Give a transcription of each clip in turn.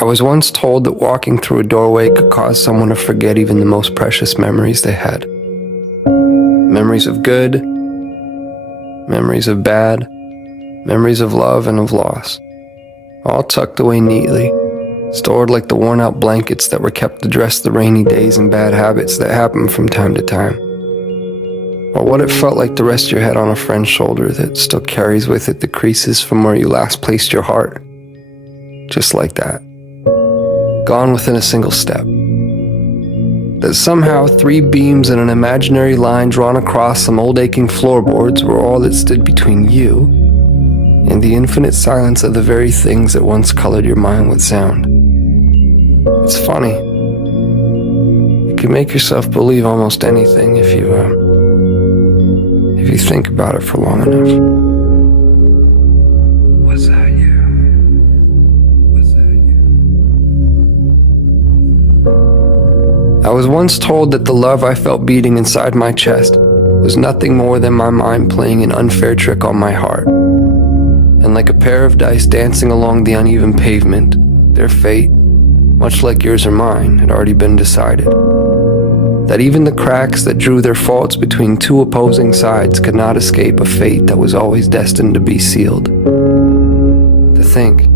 I was once told that walking through a doorway could cause someone to forget even the most precious memories they had. Memories of good, memories of bad, memories of love and of loss, all tucked away neatly, stored like the worn-out blankets that were kept to dress the rainy days and bad habits that happen from time to time. Or what it felt like to rest your head on a friend's shoulder that still carries with it the creases from where you last placed your heart. Just like that. Gone within a single step. That somehow 3 beams in an imaginary line drawn across some old aching floorboards were all that stood between you and the infinite silence of the very things that once colored your mind with sound. It's funny. You can make yourself believe almost anything if you think about it for long enough. Was that you? Was that you? I was once told that the love I felt beating inside my chest was nothing more than my mind playing an unfair trick on my heart. And like a pair of dice dancing along the uneven pavement, their fate, much like yours or mine, had already been decided. That even the cracks that drew their faults between 2 opposing sides could not escape a fate that was always destined to be sealed. To think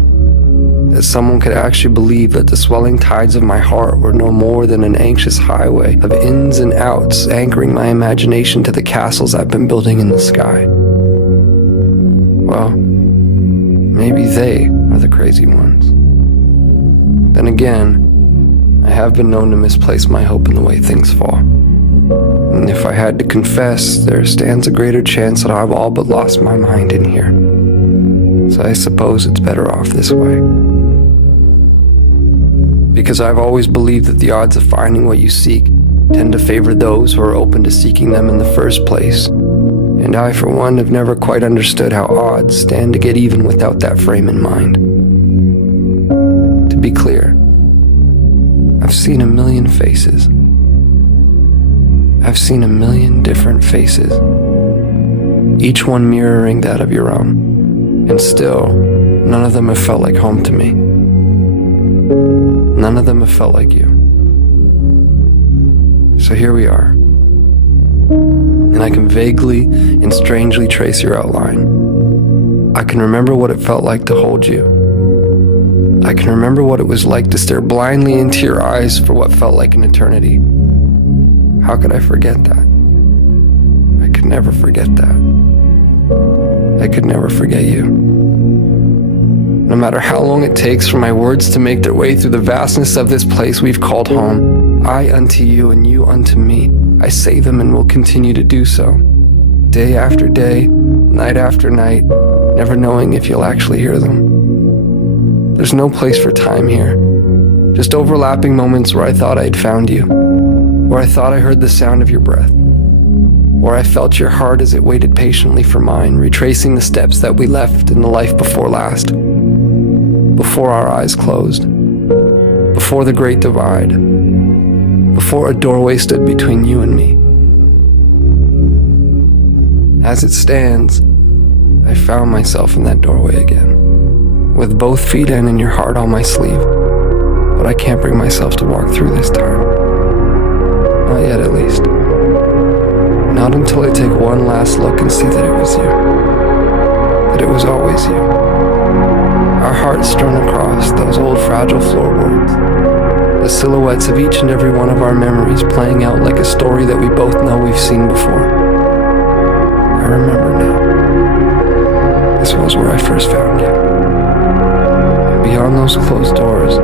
that someone could actually believe that the swelling tides of my heart were no more than an anxious highway of ins and outs anchoring my imagination to the castles I've been building in the sky. Well, maybe they are the crazy ones. Then again, I have been known to misplace my hope in the way things fall. And if I had to confess, there stands a greater chance that I've all but lost my mind in here. So I suppose it's better off this way. Because I've always believed that the odds of finding what you seek tend to favor those who are open to seeking them in the first place. And I, for one, have never quite understood how odds stand to get even without that frame in mind. To be clear, I've seen a million faces. I've seen a million different faces, each one mirroring that of your own, and still, none of them have felt like home to me. None of them have felt like you. So here we are, and I can vaguely and strangely trace your outline. I can remember what it felt like to hold you. I can remember what it was like to stare blindly into your eyes for what felt like an eternity. How could I forget that? I could never forget that. I could never forget you. No matter how long it takes for my words to make their way through the vastness of this place we've called home, I unto you and you unto me, I say them and will continue to do so. Day after day, night after night, never knowing if you'll actually hear them. There's no place for time here. Just overlapping moments where I thought I had found you, where I thought I heard the sound of your breath, where I felt your heart as it waited patiently for mine, retracing the steps that we left in the life before last, before our eyes closed, before the great divide, before a doorway stood between you and me. As it stands, I found myself in that doorway again, with both feet in and your heart on my sleeve, but I can't bring myself to walk through this time. Not yet, at least. Not until I take one last look and see that it was you. That it was always you. Our hearts strewn across those old fragile floorboards. The silhouettes of each and every one of our memories playing out like a story that we both know we've seen before. I remember now. This was where I first found you. And beyond those closed doors,